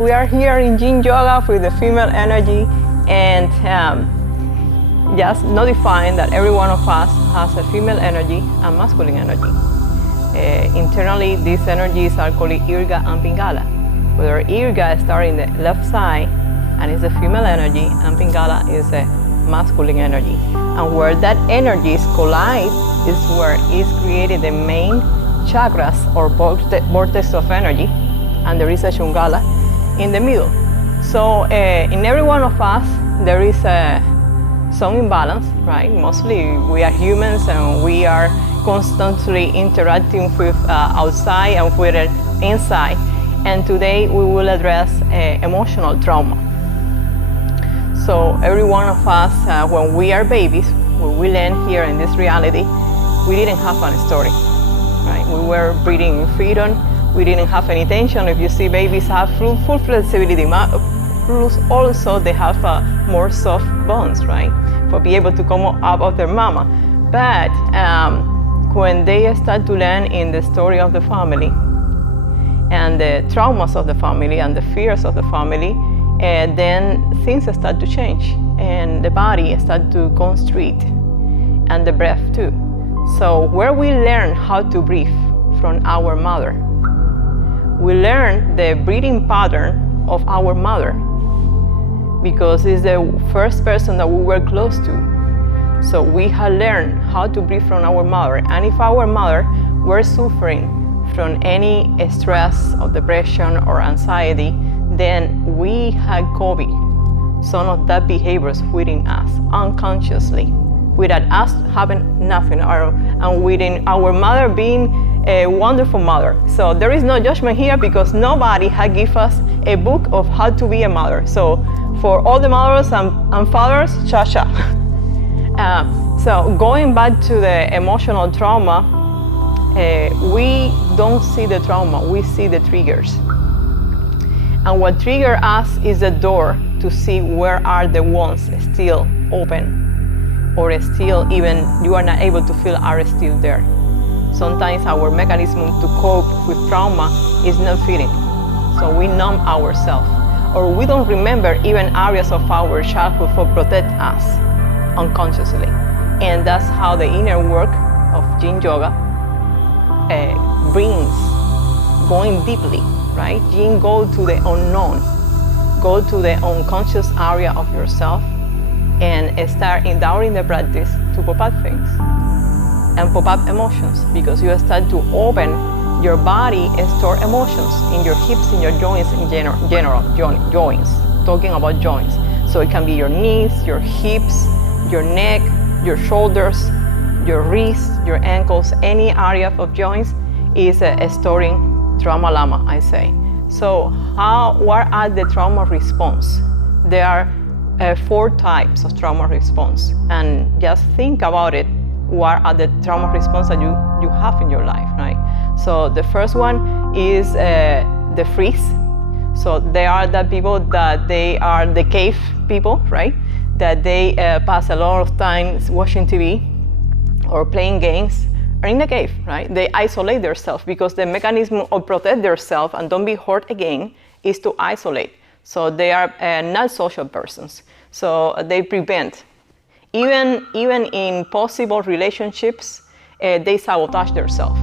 We are here in Yin Yoga with the female energy and just notifying that every one of us has a female energy and masculine energy. Internally, these energies are called Irga and Pingala. Where Irga starts in the left side and is the female energy, and Pingala is a masculine energy. And where that energies collide is where is created the main chakras or vortex of energy, and there is a Shungala in the middle. So in every one of us there is some imbalance, right? Mostly we are humans and we are constantly interacting with outside and with inside. And today we will address emotional trauma. So every one of us, when we are babies, when we land here in this reality, we didn't have a story, right? We were breathing in freedom. We didn't have any tension. If you see babies have full flexibility, plus also they have more soft bones, right? For be able to come up of their mama. But when they start to learn in the story of the family and the traumas of the family and the fears of the family, then things start to change and the body start to constrict and the breath too. So where we learn how to breathe from our mother, we learn the breathing pattern of our mother because it's the first person that we were close to. So we have learned how to breathe from our mother. And if our mother were suffering from any stress or depression or anxiety, then we had copied some of that behaviors within us unconsciously, without us having nothing, and within our mother being a wonderful mother. So there is no judgment here because nobody had given us a book of how to be a mother. So for all the mothers and fathers, cha-cha. So going back to the emotional trauma, we don't see the trauma, we see the triggers. And what triggers us is the door to see where are the wounds still open or still even you are not able to feel are still there. Sometimes our mechanism to cope with trauma is not feeling. So we numb ourselves, or we don't remember even areas of our childhood for protect us unconsciously. And that's how the inner work of Yin Yoga brings going deeply, right? Yin go to the unknown, go to the unconscious area of yourself and start endowing the practice to pop up things and pop up emotions, because you start to open your body and store emotions in your hips, in your joints, in general joints, talking about joints. So it can be your knees, your hips, your neck, your shoulders, your wrists, your ankles, any area of joints is storing trauma lama, I say. So what are the trauma response? There are 4 types of trauma response, and just think about it. What are the trauma response that you have in your life, right? So the first one is the freeze. So they are the people that they are the cave people, right? That they pass a lot of time watching TV or playing games or in the cave, right? They isolate themselves because the mechanism of protect themselves and don't be hurt again is to isolate. So they are not social persons. So they prevent. Even in possible relationships, they sabotage themselves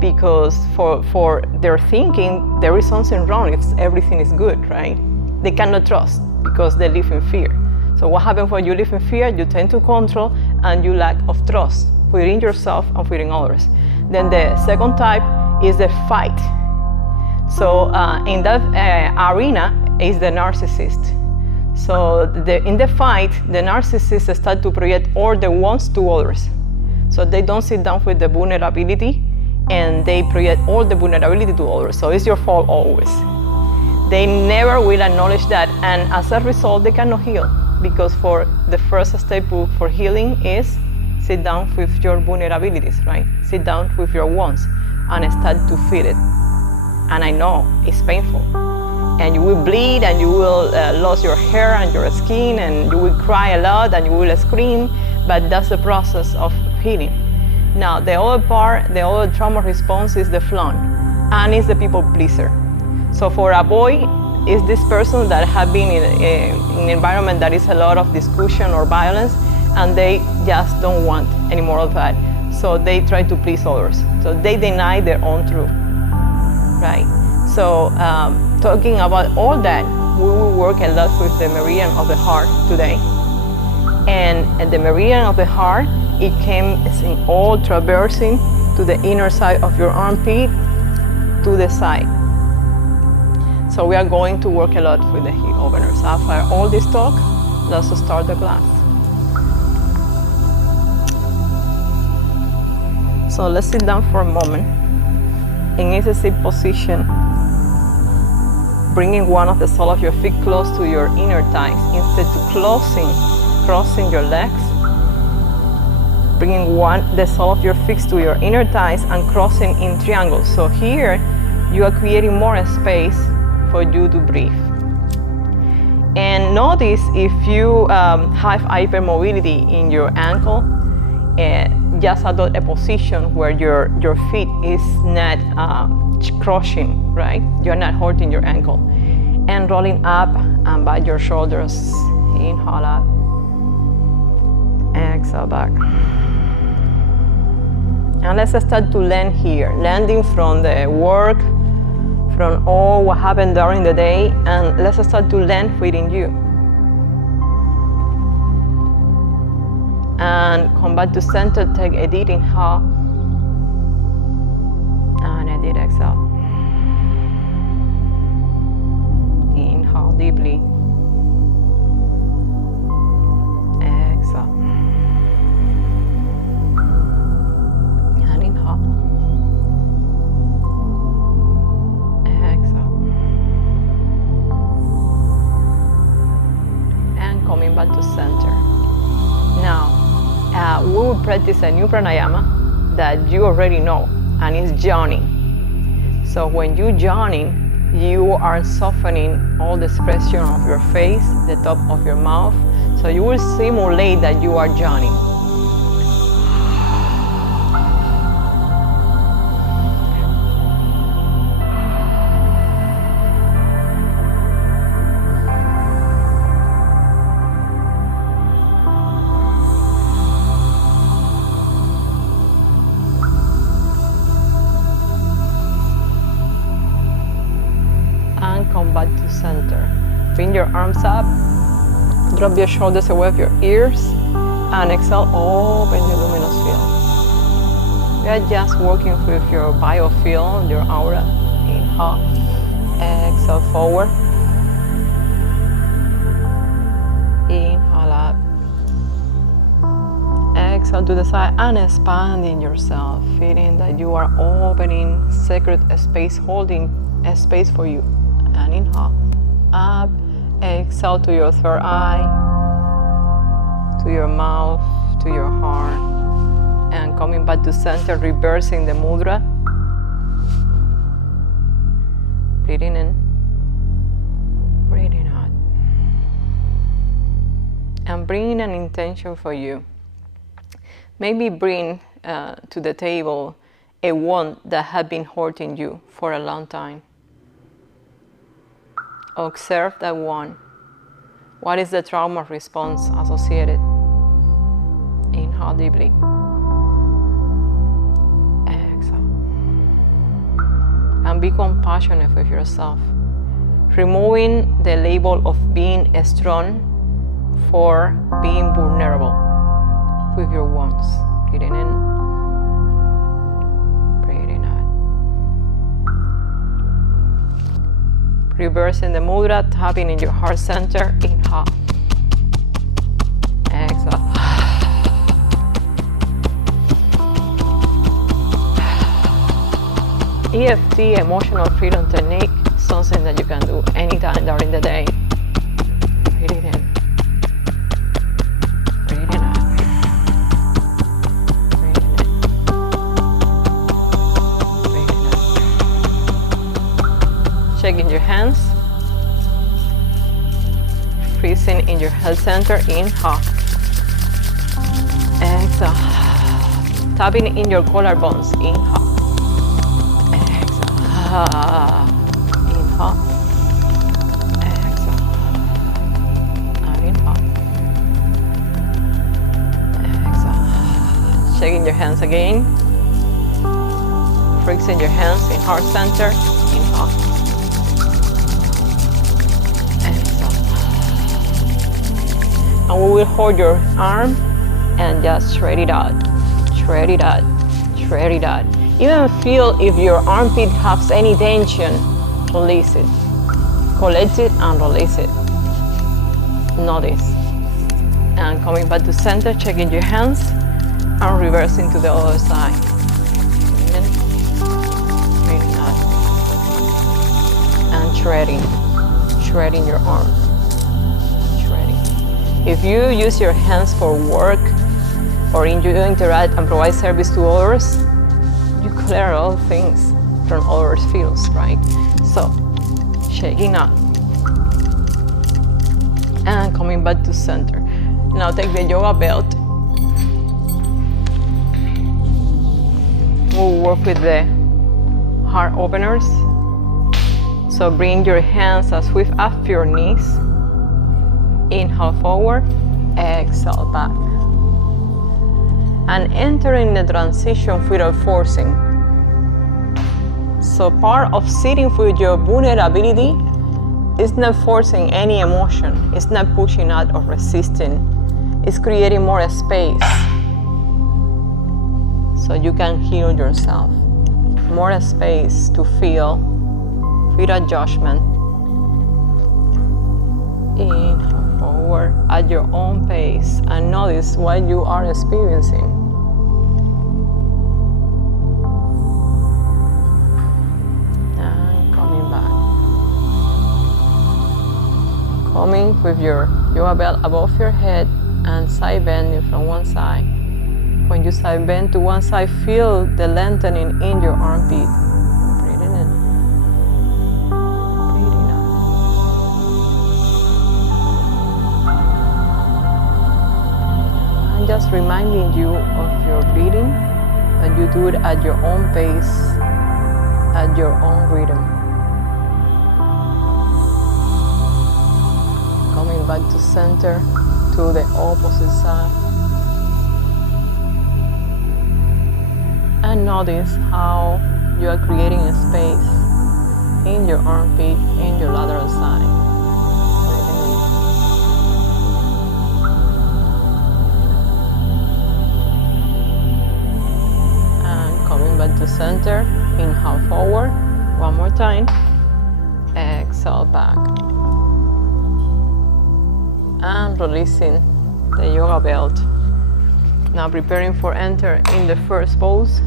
because for their thinking, there is something wrong if everything is good, right? They cannot trust because they live in fear. So what happens when you live in fear? You tend to control and you lack of trust within yourself and within others. Then the second type is the fight. So in that arena is the narcissist. So in the fight, the narcissists start to project all the wants to others. So they don't sit down with the vulnerability and they project all the vulnerability to others. So it's your fault always. They never will acknowledge that, and as a result, they cannot heal, because for the first step for healing is sit down with your vulnerabilities, right? Sit down with your wants and start to feel it. And I know it's painful. And you will bleed and you will lose your hair and your skin and you will cry a lot and you will scream, but that's the process of healing. Now the other part, the other trauma response is the flaunt, and it's the people pleaser. So for a boy, is this person that have been in an environment that is a lot of discussion or violence, and they just don't want any more of that. So they try to please others. So they deny their own truth, right? So talking about all that, we will work a lot with the meridian of the heart today. And the meridian of the heart, it came in all traversing to the inner side of your armpit to the side. So we are going to work a lot with the hip openers. After all this talk, let's start the class. So let's sit down for a moment. In a sit position, bringing one of the sole of your feet close to your inner thighs instead to crossing your legs. Bringing the sole of your feet to your inner thighs and crossing in triangles. So here you are creating more space for you to breathe. And notice if you have hypermobility in your ankle, just adopt a position where your feet is not crushing, right? You're not hurting your ankle. And rolling up and back your shoulders. Inhale up. Exhale back. And let's start to land here. Landing from the work, from all what happened during the day, and let's start to land within you. And come back to center, take a deep inhale and a deep exhale. Inhale deeply. Exhale. And inhale. Exhale. And coming back to center. Now, we will practice a new pranayama that you already know, and it's yawning. So when you yawning, you are softening all the expression of your face, the top of your mouth. So you will simulate that you are yawning. Come back to center. Bring your arms up, drop your shoulders away from your ears, and exhale, open your luminous field. We are just working with your biofield, your aura. Inhale, exhale forward. Inhale up. Exhale to the side and expanding yourself, feeling that you are opening sacred space, holding a space for you. And inhale, up, exhale to your third eye, to your mouth, to your heart, and coming back to center, reversing the mudra. Breathing in, breathing out, and bringing an intention for you. Maybe bring to the table a wound that had been hurting you for a long time. Observe that one. What is the trauma response associated? Inhale deeply. Exhale. And be compassionate with yourself. Removing the label of being strong for being vulnerable with your wounds. Breathing in. Reversing the mudra, tapping in your heart center. Inhale. Exhale. EFT, emotional freedom technique, is something that you can do anytime during the day. Breathing in. Breathing out. Breathing in. Breathing out. Shaking your hands. Freezing in your heart center. Inhale. Exhale. Tapping in your collarbones. Inhale. Exhale. Inhale. checking your hands again. Flexing your hands in heart center. Inhale. Exhale. And we will hold your arm and just shred it out. Shred it out. Shred it out. Even feel if your armpit has any tension, release it. Collect it and release it. Notice. And coming back to center, checking your hands and reversing to the other side. Breathing out. And shredding your arm. Shredding. If you use your hands for work or you interact and provide service to others, you clear all things from others' fields, right? So, shaking out. And coming back to center. Now take the yoga belt. We'll work with the heart openers. So bring your hands as swift up your knees. Inhale forward, exhale back. And entering the transition without forcing. So part of sitting with your vulnerability is not forcing any emotion. It's not pushing out or resisting. It's creating more space so you can heal yourself. More space to feel without judgment. Inhale forward at your own pace and notice what you are experiencing. And coming back. Coming with your yoga belt above your head and side bending from one side. When you side bend to one side, feel the lengthening in your armpit. Breathing in. Breathing out. I'm just reminding you of your breathing, that you do it at your own pace, at your own rhythm. Coming back to center, to the opposite side. And notice how you are creating a space in your armpit, in your lateral side. And coming back to center, inhale forward, one more time, exhale back. And releasing the yoga belt. Now preparing for enter in the first pose.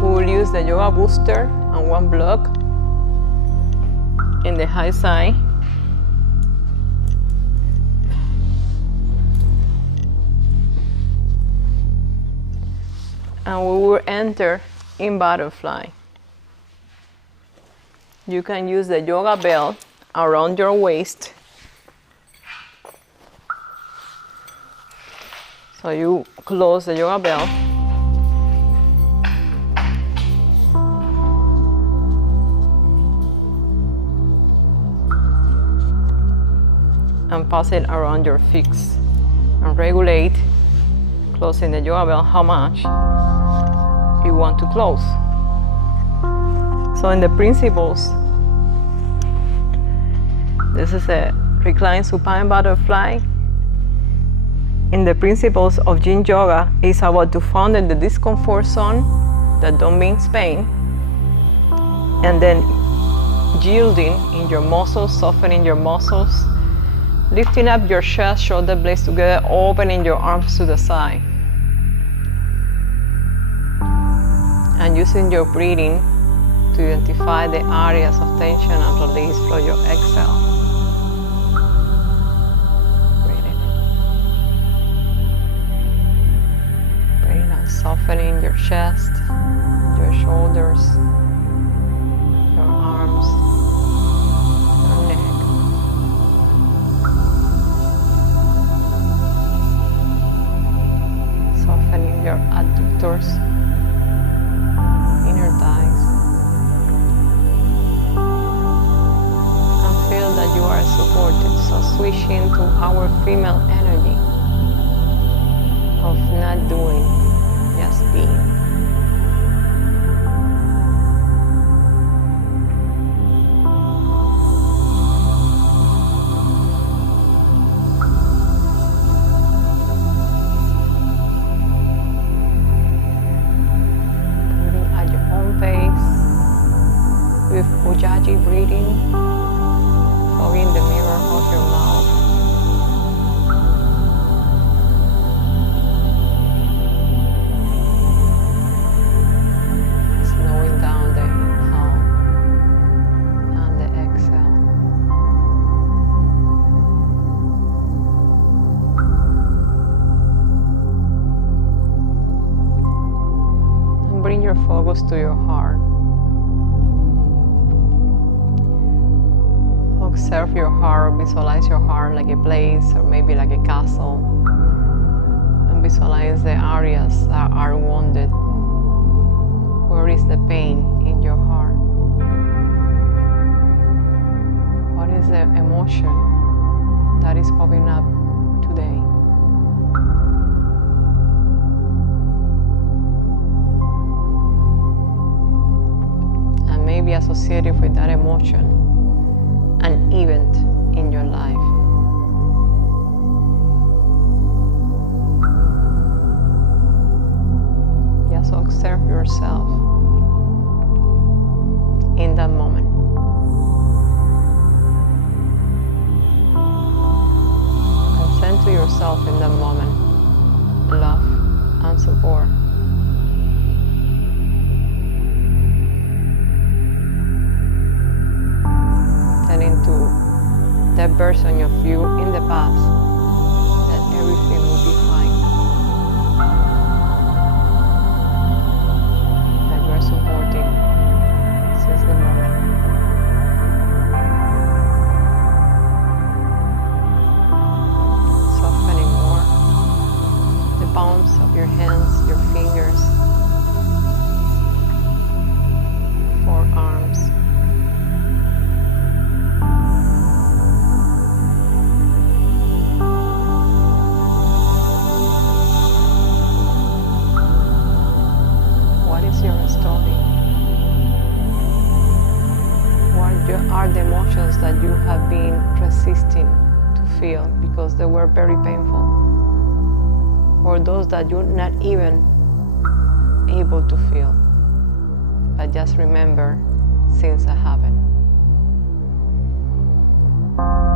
We will use the yoga booster and one block in the high side. And we will enter in butterfly. You can use the yoga belt around your waist. So you close the yoga belt. And pass it around your feet. And regulate, closing the yoga belt, how much you want to close. So in the principles, this is a reclined supine butterfly. In the principles of Yin Yoga, it's about to find the discomfort zone that don't mean pain, and then yielding in your muscles, softening your muscles, lifting up your chest, shoulder blades together, opening your arms to the side, and using your breathing to identify the areas of tension and release from your exhale. Softening your chest, your shoulders, your arms, your neck. Softening your adductors, inner thighs. And feel that you are supported. So switch breathing, fogging the mirror of your mouth. Slowing down the inhale and the exhale. And bring your focus to your heart. Observe your heart, visualize your heart like a place or maybe like a castle, and visualize the areas that are wounded. Where is the pain in your heart? What is the emotion that is popping up today? And maybe associated with that emotion an event in your life. Just observe yourself in that moment. And send to yourself in that moment love and support. That version of you in the past, that everything will be fine, that you are supporting since the moment. Softening more the palms of your hands, your fingers, forearms. Your story. What are the emotions that you have been resisting to feel because they were very painful, or those that you're not even able to feel, but just remember since it happened.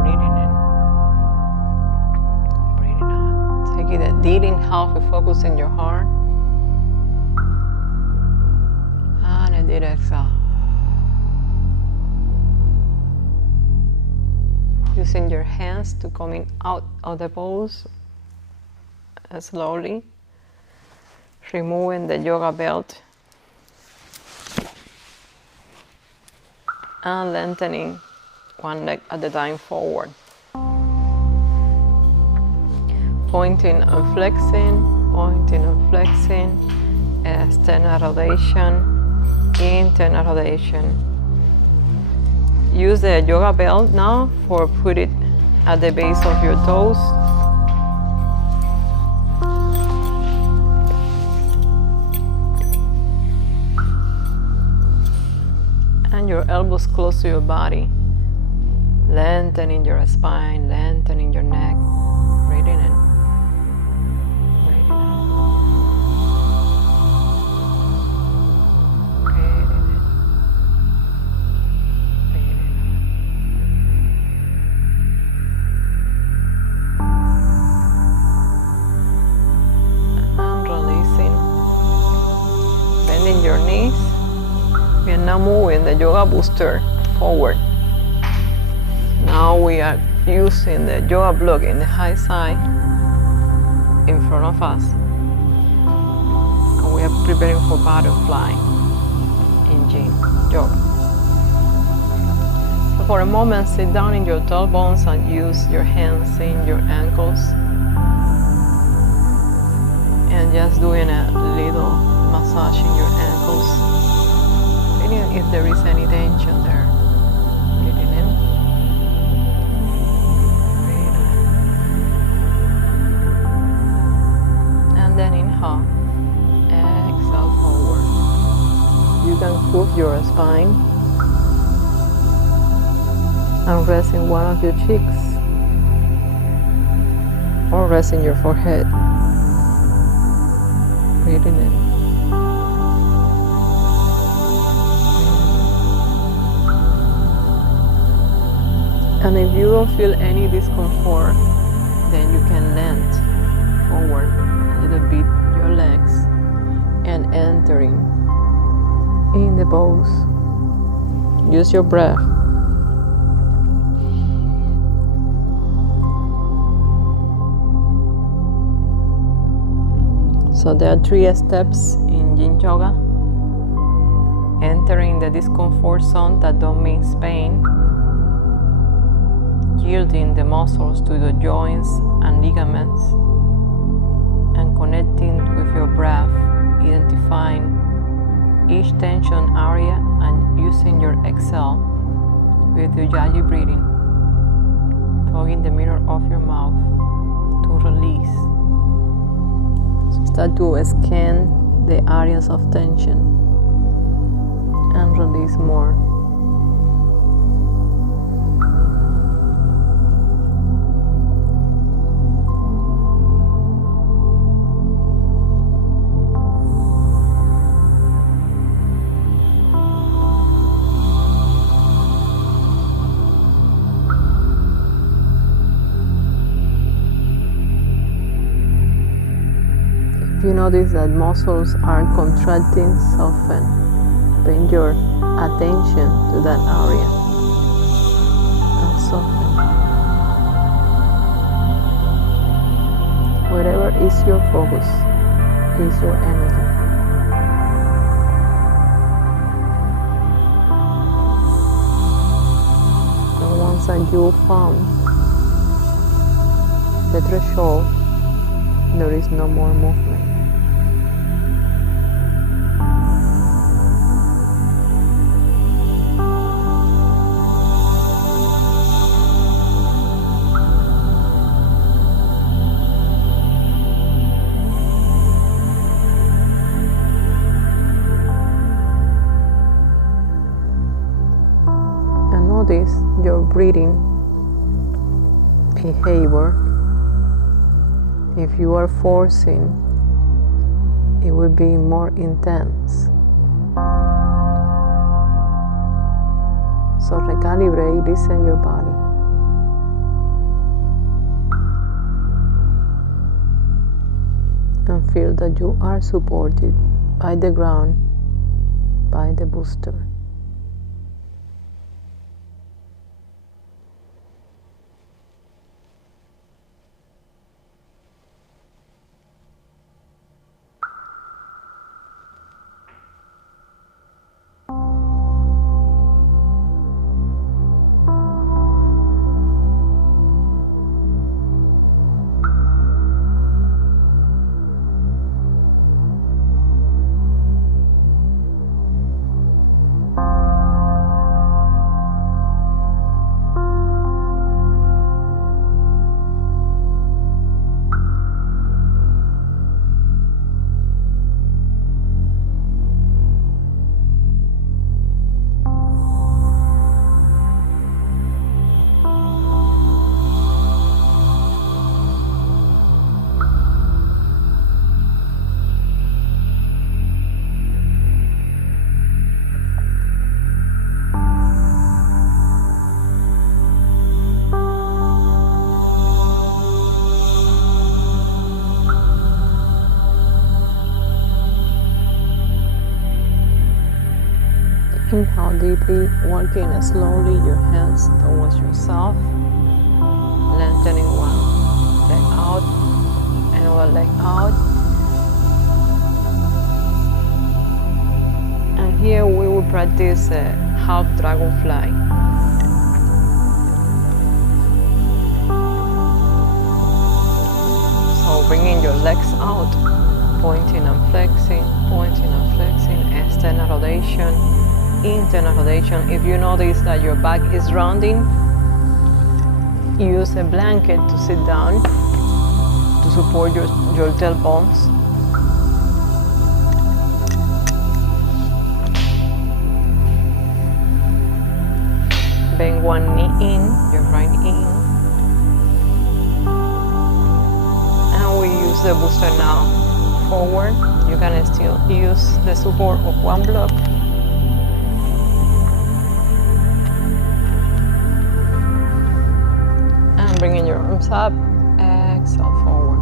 Breathing in, breathing out. Take it a deep inhale to focus in your heart. And a deep exhale. Using your hands to coming out of the pose slowly. Removing the yoga belt. And lengthening one leg at a time forward. Pointing and flexing, pointing and flexing. External rotation. Internal rotation. Use the yoga belt now for put it at the base of your toes. And your elbows close to your body. Lengthening your spine, lengthening your neck. Breathing in. Your knees. We are now moving the yoga booster forward. Now we are using the yoga block in the high side in front of us. And we are preparing for butterfly in Yin Yoga. So for a moment, sit down in your tailbones and use your hands in your ankles. And just doing a little massaging your ankles, feeling if there is any tension there. Breathing in, breathing out, and then inhale, exhale forward. You can curve your spine and rest in one of your cheeks, or rest in your forehead. Breathing in. don't feel any discomfort, then you can lean forward a little bit your legs and entering in the pose. Use your breath. So there are 3 steps in Yin Yoga. Entering the discomfort zone that don't mean pain. Yielding the muscles to the joints and ligaments. And connecting with your breath, identifying each tension area and using your exhale with your yaji breathing. Fogging the mirror of your mouth to release. So start to scan the areas of tension and release more. If you notice that muscles are contracting, soften. Bring your attention to that area and soften. Wherever is your focus, is your energy. And once that you found the threshold, there is no more movement. Notice your breathing behavior. If you are forcing, it will be more intense. So recalibrate, listen your body. And feel that you are supported by the ground, by the booster. Inhale deeply, working slowly your hands towards yourself, lengthening one leg out and one leg out. And here we will practice a half dragonfly. So bringing your legs out, pointing and flexing, external rotation, internal rotation. If you notice that your back is rounding, use a blanket to sit down to support your tailbones. Bend one knee in, your right knee in. And we use the booster now forward. You can still use the support of one block. Bringing your arms up, exhale forward.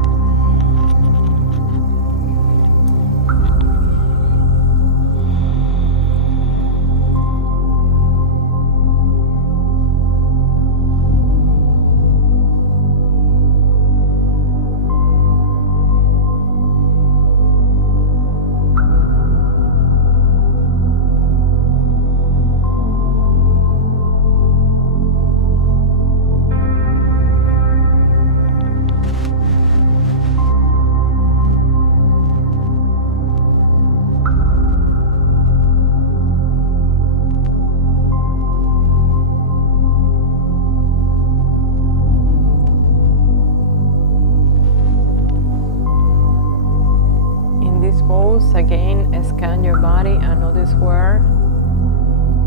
Again, scan your body and notice where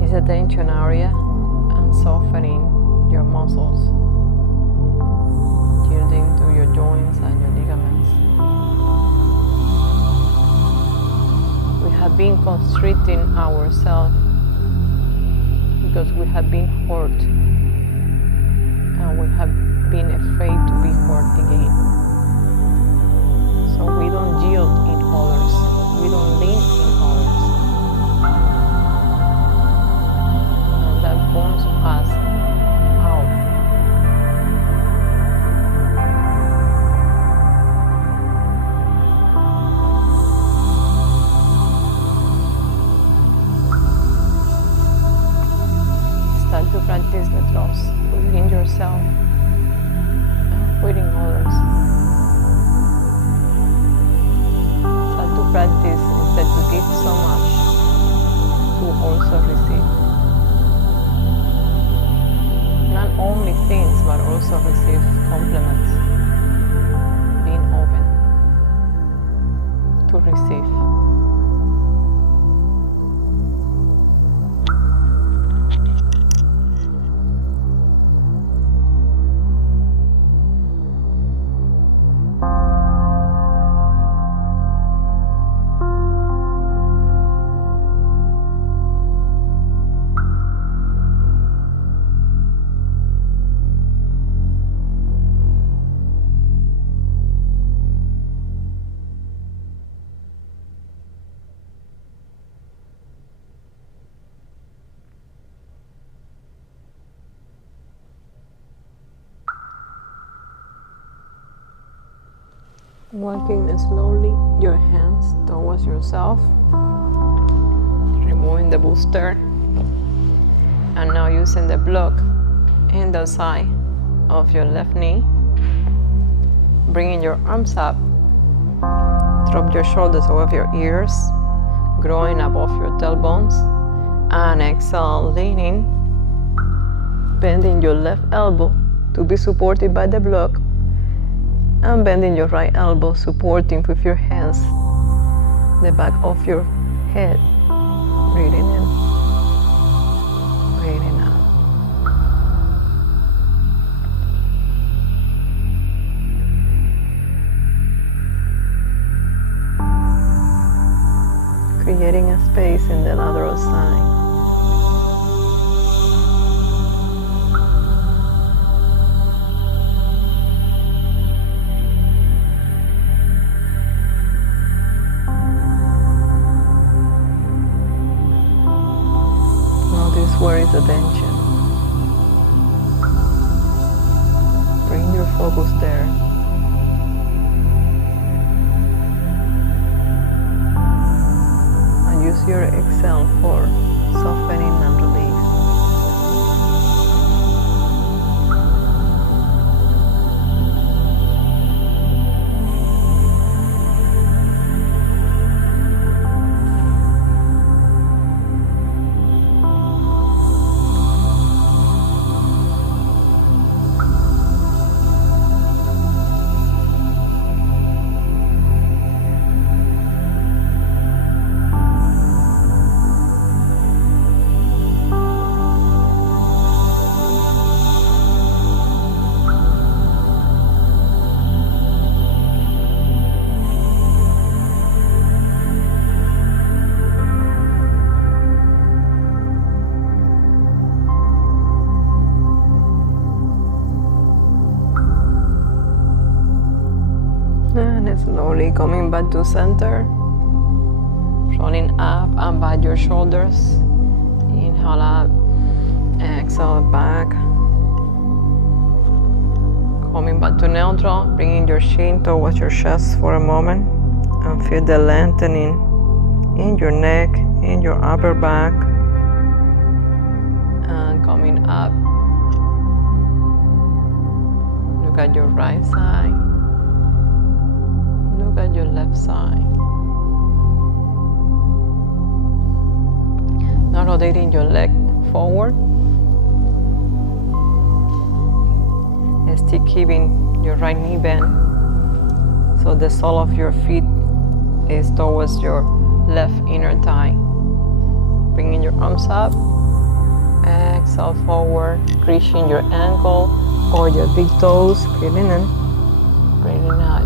is the tension area and softening your muscles, yielding to your joints and your ligaments. We have been constricting ourselves because we have been hurt and we have been afraid to be hurt again. So we don't yield in others. We don't lean in others, and that burns us out. Start to practice the trust within yourself and within others. Practice instead to give so much to also receive. Not only things but also receive compliments. Being open to receive. Walking slowly your hands towards yourself, removing the booster, and now using the block in the side of your left knee, bringing your arms up, drop your shoulders above your ears, growing above your tailbones, and exhale, leaning, bending your left elbow to be supported by the block, and bending your right elbow, supporting with your hands the back of your head. Breathing in, breathing out. Creating a space in the lateral side. Where is the tension? Bring your focus there. And use your exhale for softening and release. slowly coming back to center. Rolling up and back your shoulders. Inhale up. Exhale back. Coming back to neutral. Bringing your chin towards your chest for a moment. And feel the lengthening in your neck, in your upper back. And coming up. Look at your right side. Look at your left side. Now rotating your leg forward. And still keeping your right knee bent. So the sole of your feet is towards your left inner thigh. Bringing your arms up. Exhale forward, reaching your ankle or your big toes. Breathing in, breathing out.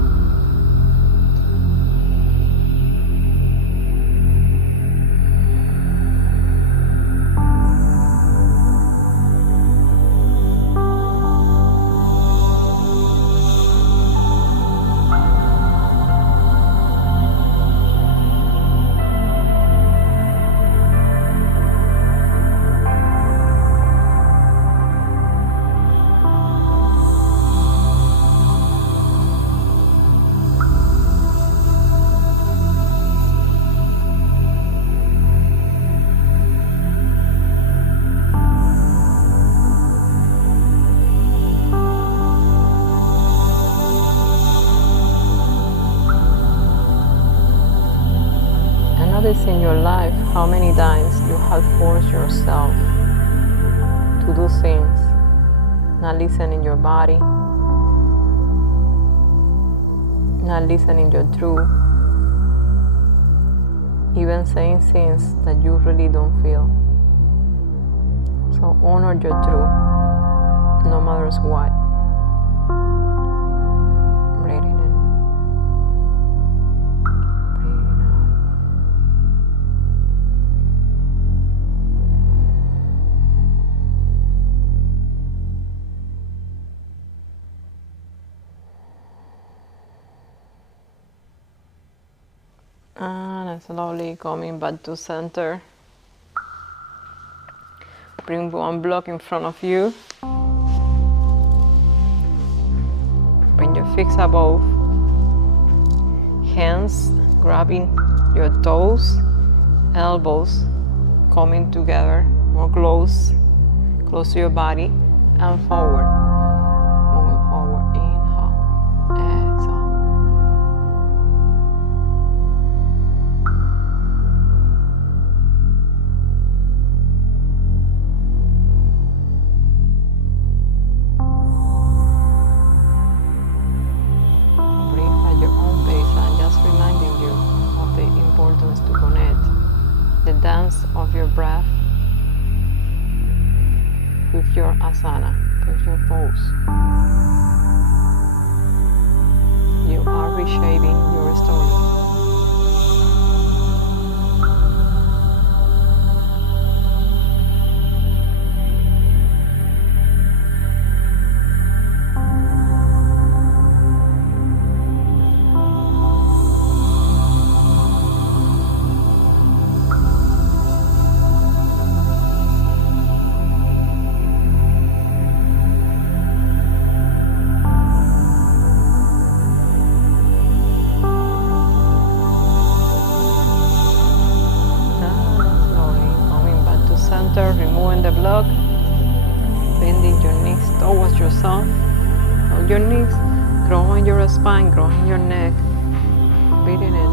Notice in your life how many times you have forced yourself to do things, not listening your body, not listening your truth, even saying things that you really don't feel. So honor your truth, no matter what. Breathing in, breathing out. And slowly coming back to center. Bring one block in front of you. Bring your feet above. Hands grabbing your toes, elbows coming together, more close to your body, and forward. Moving forward. Inhale, exhale. To connect the dance of your breath with your asana, with your pose. You are reshaping your story. Removing the block, bending your knees towards yourself. Hold your knees, growing your spine, growing your neck. Breathing in,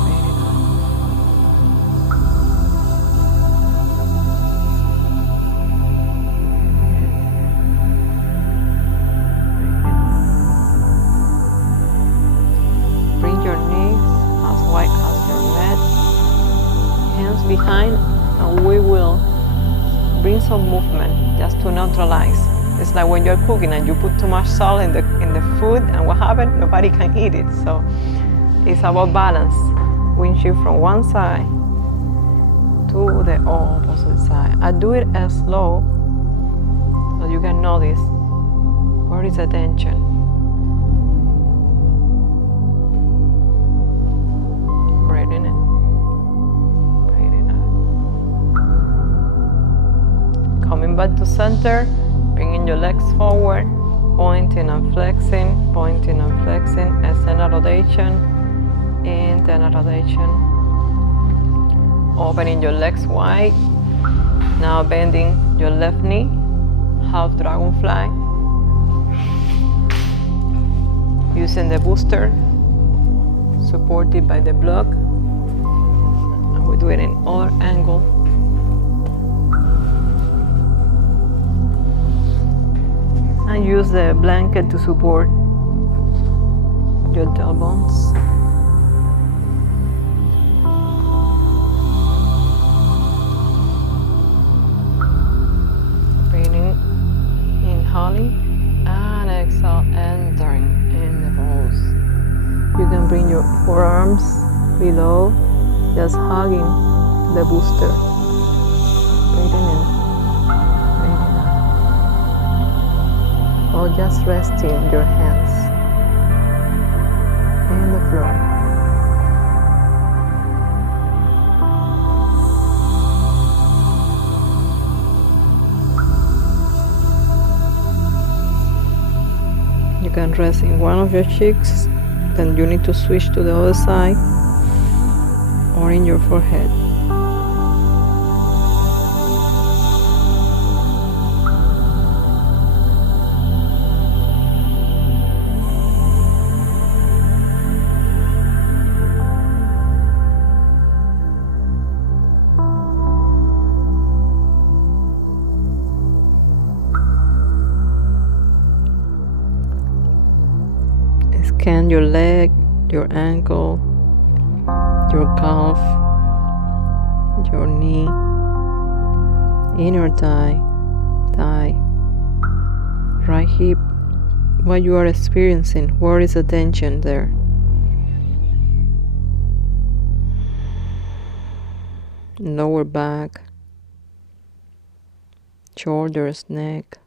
breathing out. Bring your knees as wide as your mat. Hands behind. And we will bring some movement just to neutralize. It's like when you're cooking and you put too much salt in the food, and what happens? Nobody can eat it. So it's about balance. Windshield from one side to the opposite side. I do it as slow so you can notice where is the tension. Coming back to center, bringing your legs forward, pointing and flexing, external rotation, internal rotation. Opening your legs wide. Now bending your left knee, half dragonfly. Using the booster, supported by the block. And we do it in other angle. And use the blanket to support your tailbones. Breathing, inhaling, and exhale, entering in the pose. You can bring your forearms below, just hugging the booster. Breathing in, breathing out. Or just resting your hands in the floor. You can rest in one of your cheeks, then you need to switch to the other side, or in your forehead. Scan your leg, your ankle, your calf, your knee, inner thigh, right hip, what you are experiencing, where is the tension there? Lower back, shoulders, neck.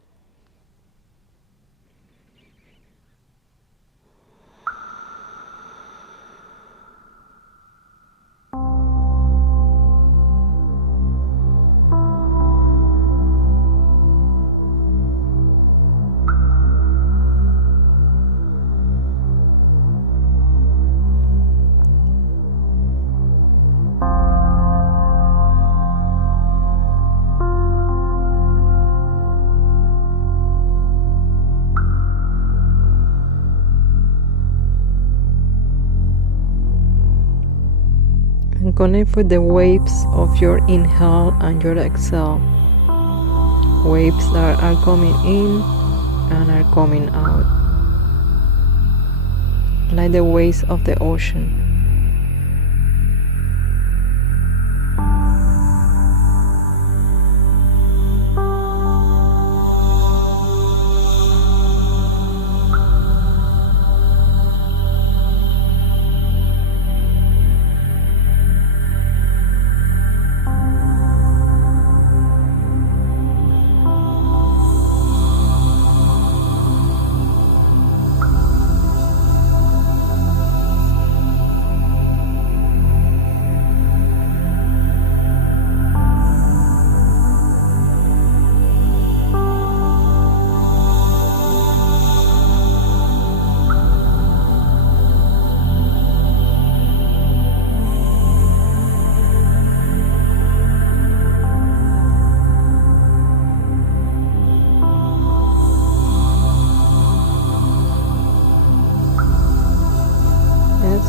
And connect with the waves of your inhale and your exhale. Waves that are coming in and are coming out, like the waves of the ocean.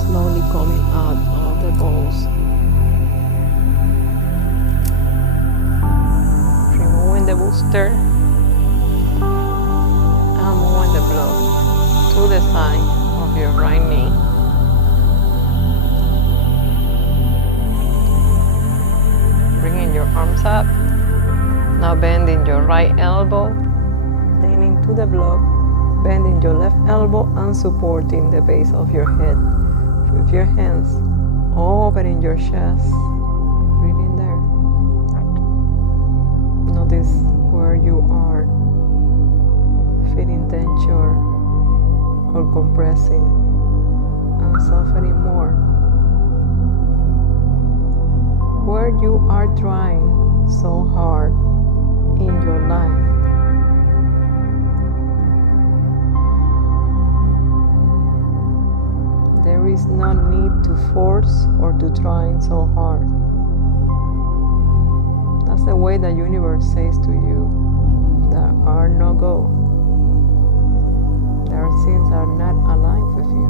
Slowly coming out of the balls. Removing the booster and moving the block to the side of your right knee. Bringing your arms up. Now bending your right elbow, leaning to the block, bending your left elbow and supporting the base of your head. With your hands, opening your chest, breathing there. Notice where you are feeling tension or compressing and suffering more. Where you are trying so hard in your life. There is no need to force or to try so hard. That's the way the universe says to you, there are no go. There are things that are not aligned with you.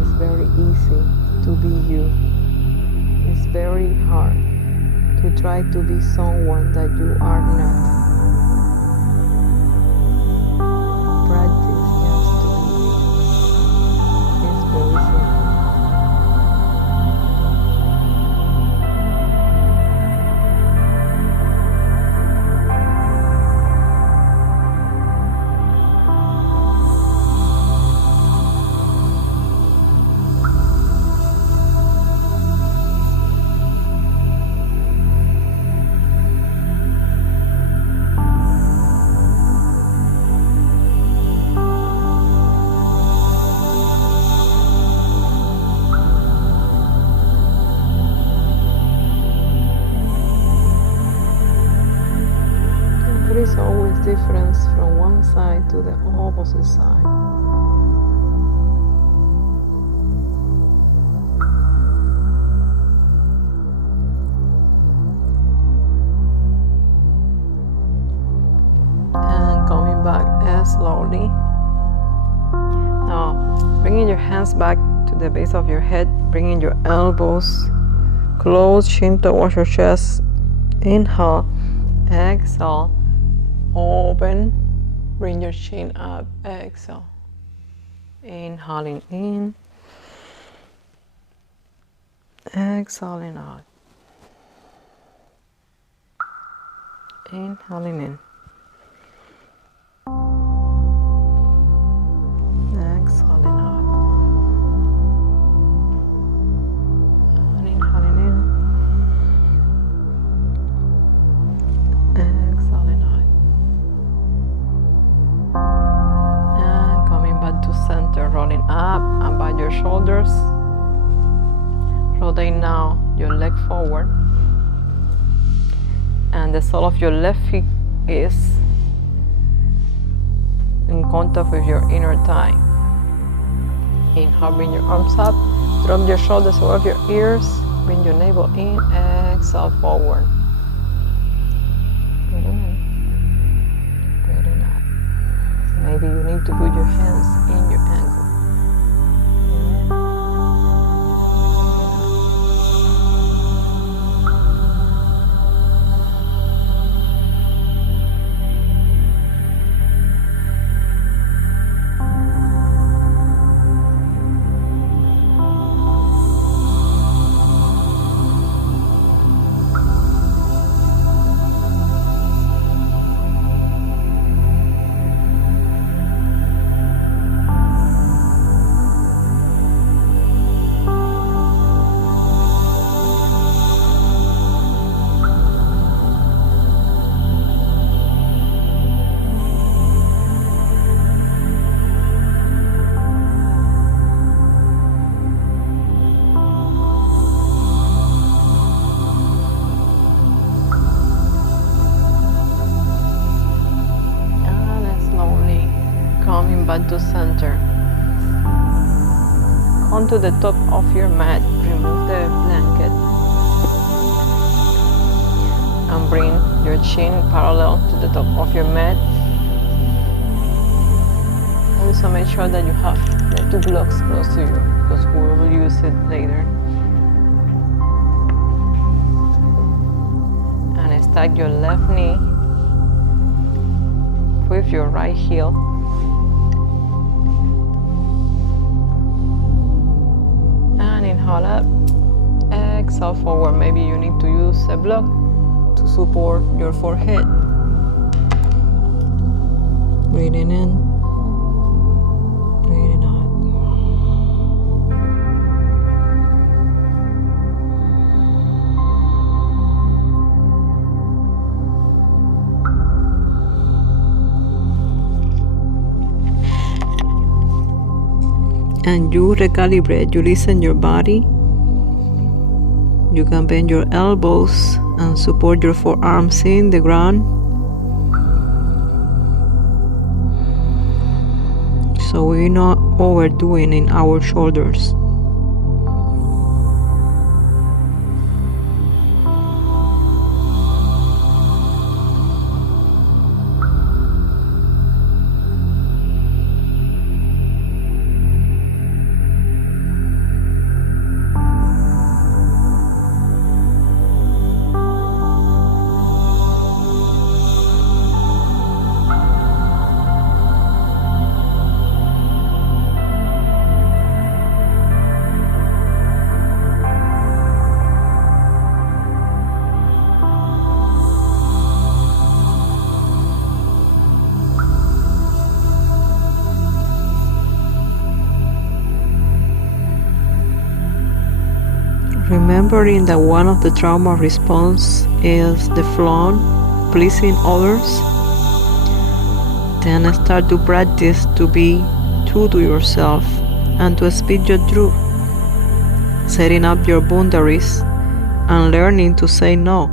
It's very easy to be you. It's very hard to try to be someone that you are not. Practice just to be you. It's very simple. There is always difference from one side to the opposite side. And coming back slowly. Now, bringing your hands back to the base of your head, bringing your elbows close, chin towards your chest. Inhale, exhale. Open, bring your chin up, exhale. Inhaling in, exhaling out. Inhaling in, exhaling out. And inhaling in, exhaling out. Center, rolling up and by your shoulders. Rotate now your leg forward, and the sole of your left foot is in contact with your inner thigh. Inhale, bring your arms up, drop your shoulders above your ears, bring your navel in, exhale forward. Maybe you need to put your hands in your ankle. Back to center. Come to the top of your mat. Remove the blanket and bring your chin parallel to the top of your mat. Also make sure that you have the two blocks close to you because we will use it later. And stack your left knee with your right heel. Inhale up, exhale forward. Maybe you need to use a block to support your forehead. Breathing in, breathing out. and you recalibrate, you listen your body. You can bend your elbows and support your forearms in the ground. So we're not overdoing in our shoulders. Remembering that one of the trauma response is the flaunt, pleasing others, then start to practice to be true to yourself and to speak your truth, setting up your boundaries and learning to say no.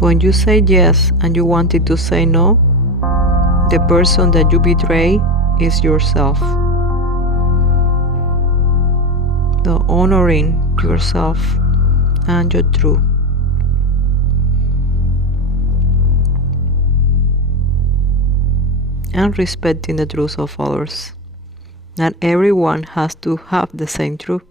When you say yes and you wanted to say no, the person that you betray is yourself. So honoring yourself and your truth. And respecting the truth of others. Not everyone has to have the same truth.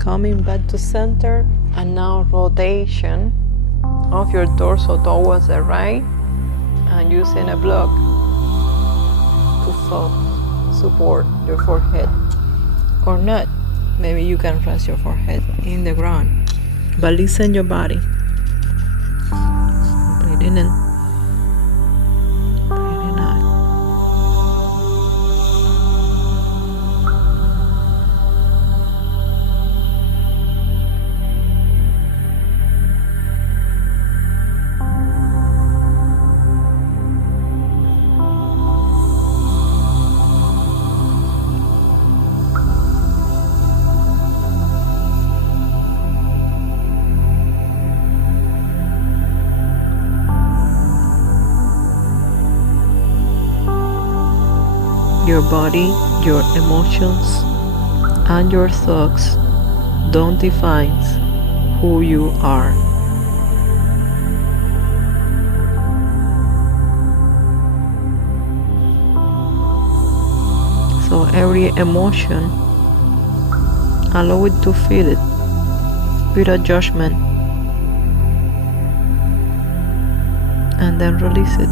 Coming back to center, and now rotation of your torso towards the right and using a block to support your forehead or not. Maybe you can rest your forehead in the ground, but listen your body. Breathing in, breathing out. Your body, your emotions, and your thoughts don't define who you are. So every emotion, allow it to feel it without judgment, and then release it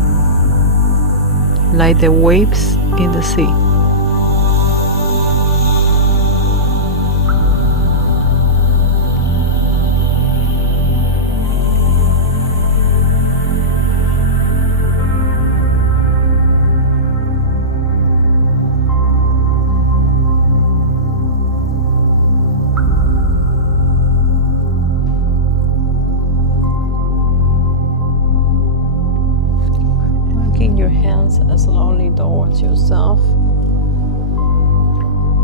like the waves in the sea. Your hands slowly towards yourself.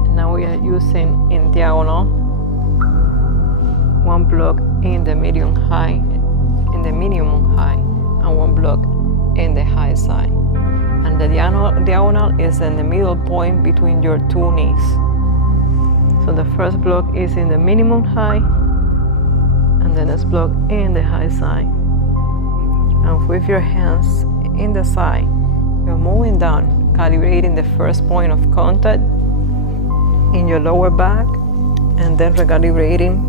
And now we are using in diagonal, one block in the medium high, and one block in the high side. And the diagonal is in the middle point between your two knees. So the first block is in the minimum high, and the next block in the high side. And with your hands in the side, you're moving down, calibrating the first point of contact in your lower back, and then recalibrating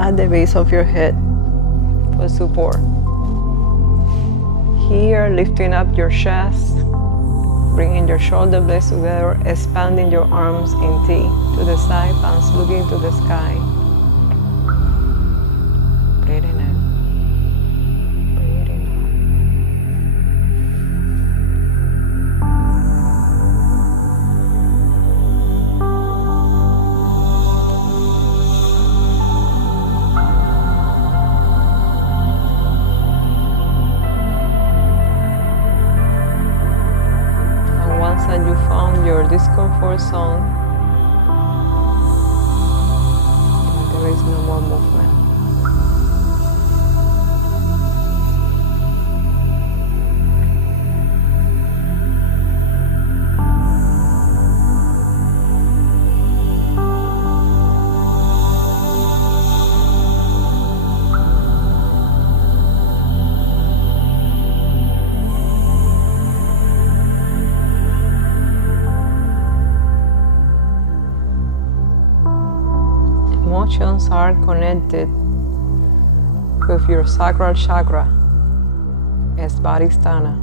at the base of your head for support. Here, lifting up your chest, bringing your shoulder blades together, expanding your arms in T to the side, palms looking to the sky. Breathing in, breathing out. And once that you found your discomfort zone, there is no more movement. Emotions are connected with your sacral chakra, Svadhisthana.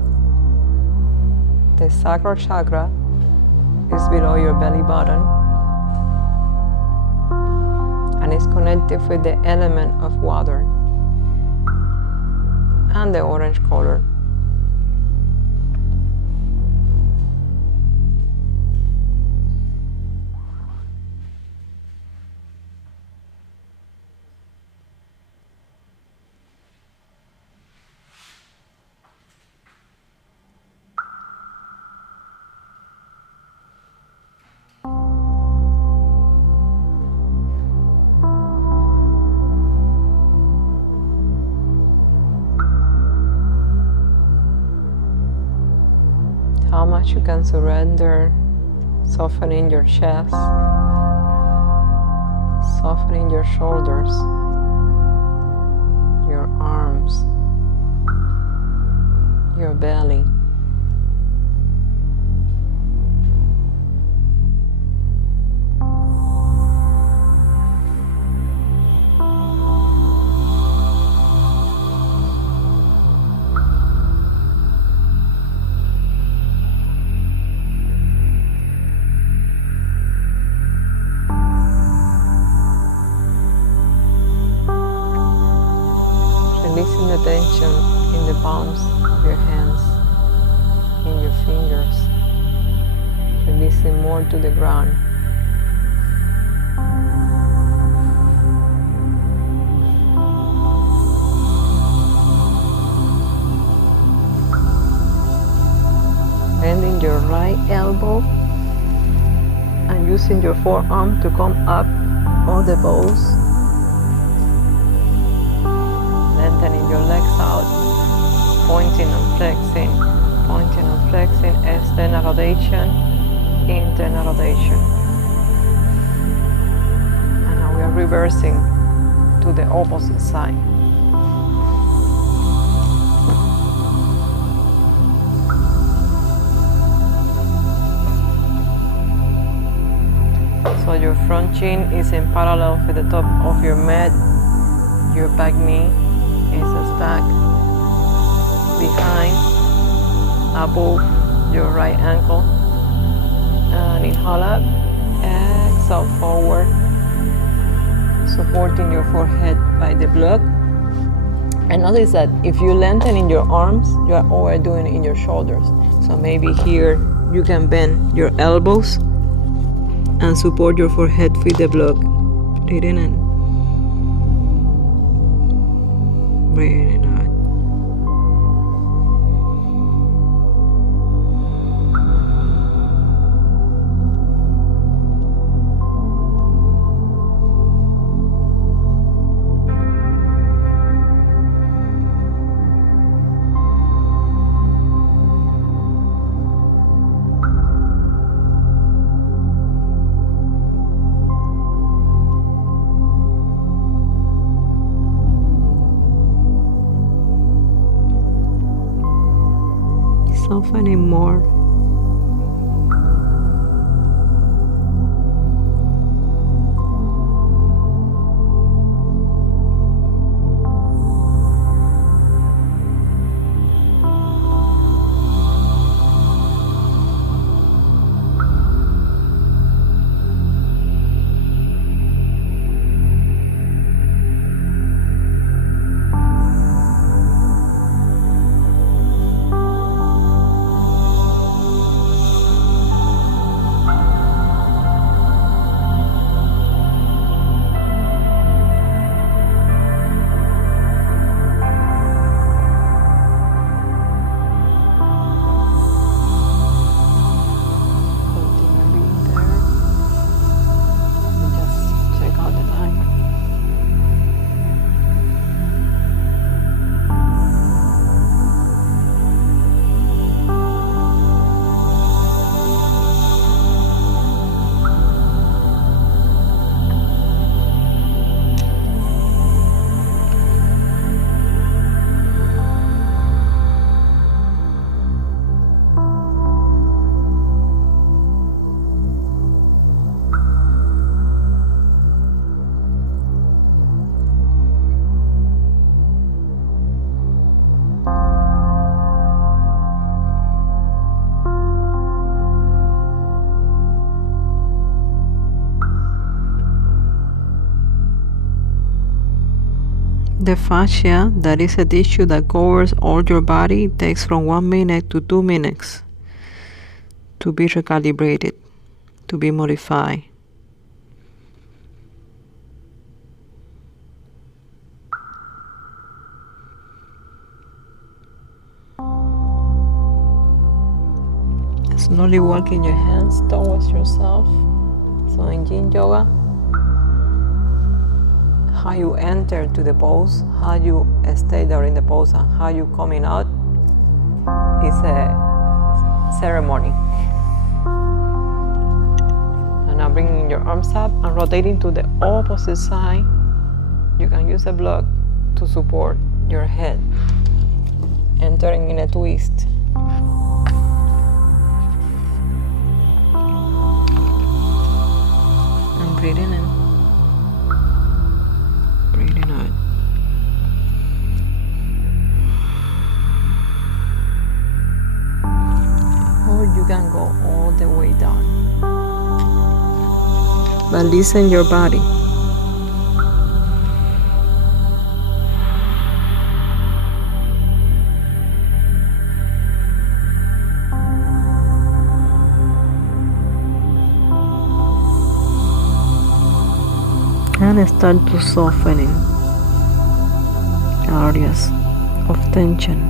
The sacral chakra is below your belly button and is connected with the element of water and the orange color. How much you can surrender, softening your chest, softening your shoulders, your arms, your belly. Releasing the tension in the palms of your hands, in your fingers, releasing more to the ground. Bending your right elbow and using your forearm to come up on the balls. Lengthening your legs out, pointing and flexing, external rotation, internal rotation. And now we are reversing to the opposite side. So your front chin is in parallel with the top of your mat, your back knee is stacked behind, above your right ankle, and inhale up, exhale forward, supporting your forehead by the block. And notice that if you lengthen in your arms, you are overdoing it in your shoulders. So maybe here you can bend your elbows and support your forehead with the block. Breathing in, breathing out. Softening more The fascia, that is a tissue that covers all your body, takes from 1 minute to 2 minutes to be recalibrated, to be modified. Slowly walking your hands towards yourself. So in Yin Yoga, how you enter to the pose, how you stay there in the pose, and how you coming out is a ceremony. And now bringing your arms up and rotating to the opposite side. You can use a block to support your head, entering in a twist. And breathing in, breathing out. Or you can go all the way down. But listen your body. And start to softening areas of tension.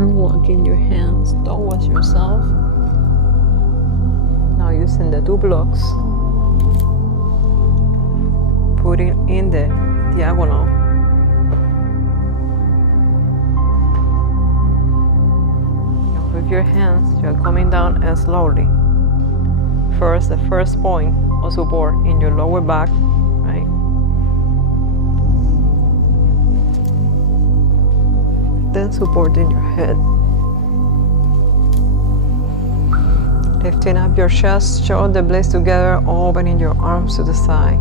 Walking your hands towards yourself. Now using the 2 blocks, putting in the diagonal. And with your hands, you are coming down and slowly. First, the first point of support in your lower back, right? Then supporting your head. Lifting up your chest, shoulder blades together, opening your arms to the side.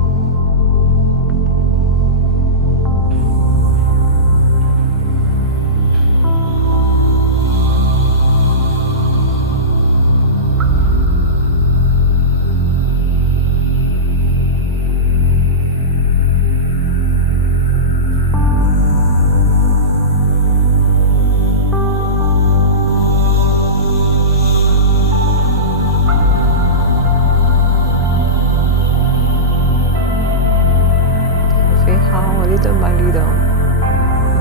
Little by little,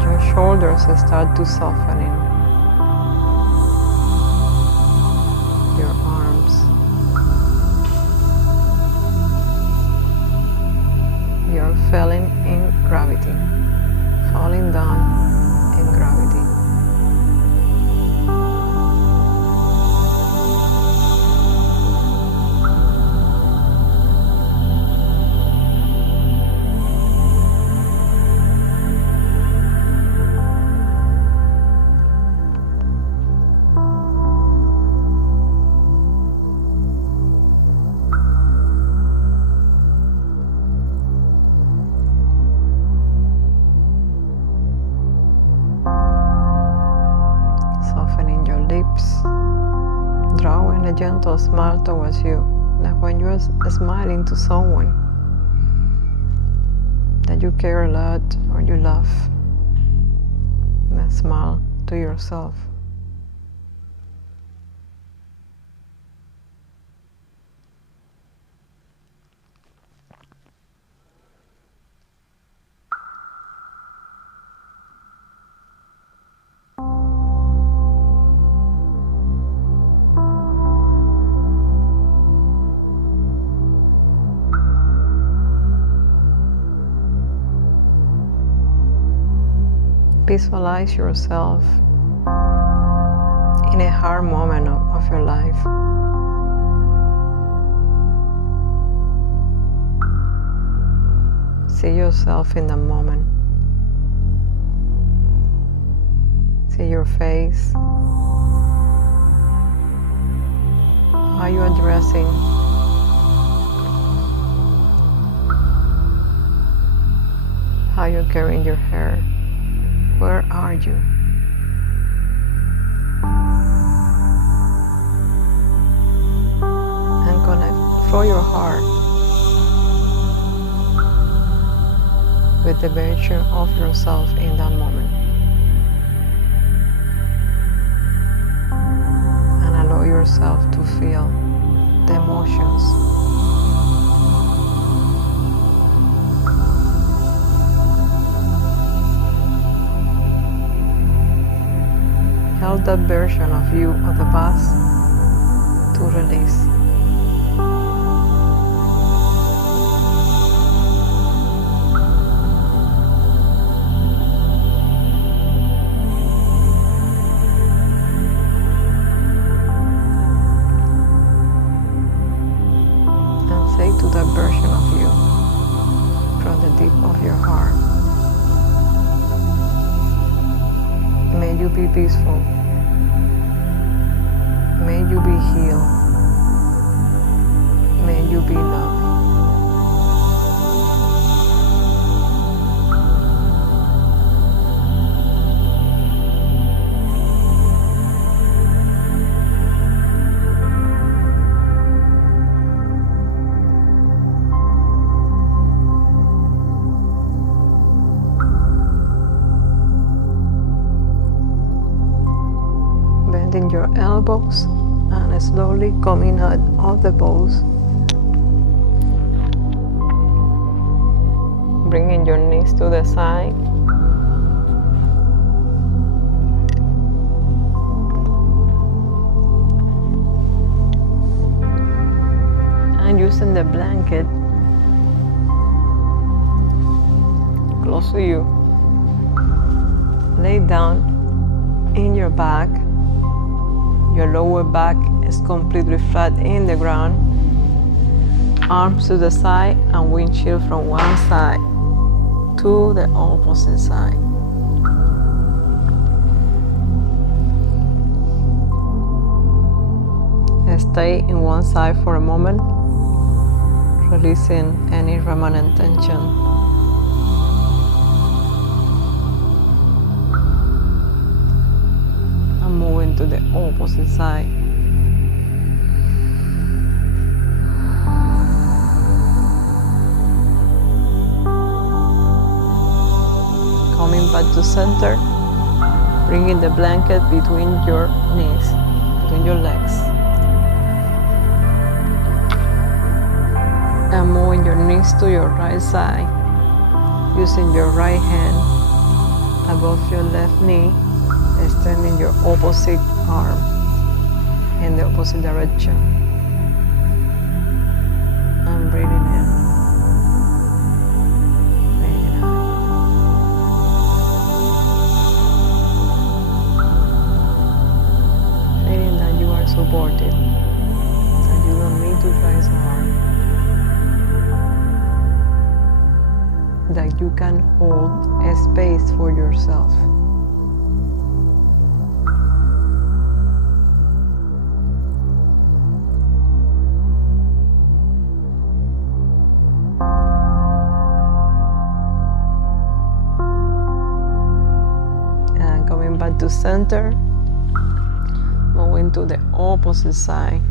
your shoulders start to softening. Your arms. You're falling in gravity, falling down in gravity. Drawing a gentle smile towards you, like when you're smiling to someone that you care a lot or you love. And smile to yourself. visualize yourself in a hard moment of your life. See yourself in the moment. See your face. How you are dressing. How you're carrying your hair. Where are you? And connect from your heart with the version of yourself in that moment. And allow yourself to feel the emotions. Help that version of you of the past to release. And say to that version of you from the deep of your heart, may you be peaceful. May you be healed. May you be loved. Bending your elbows and slowly coming out of the pose. Bringing your knees to the side. And using the blanket close to you, lay down in your back. Your lower back is completely flat in the ground. Arms to the side and windshield from one side to the opposite side. Stay in one side for a moment, releasing any remaining tension. And moving to the opposite side. Coming back to center, bringing the blanket between your knees, between your legs. And moving your knees to your right side, using your right hand above your left knee, extending your opposite arm in the opposite direction. And breathing in. Breathing out. Feeling that you are supported, that you don't need to try so hard. That you can hold a space for yourself. And coming back to center, moving to the opposite side.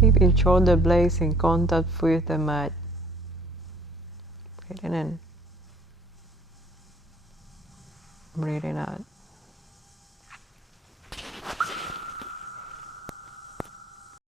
Keeping shoulder blades in contact with the mat. Breathing in. Breathing out.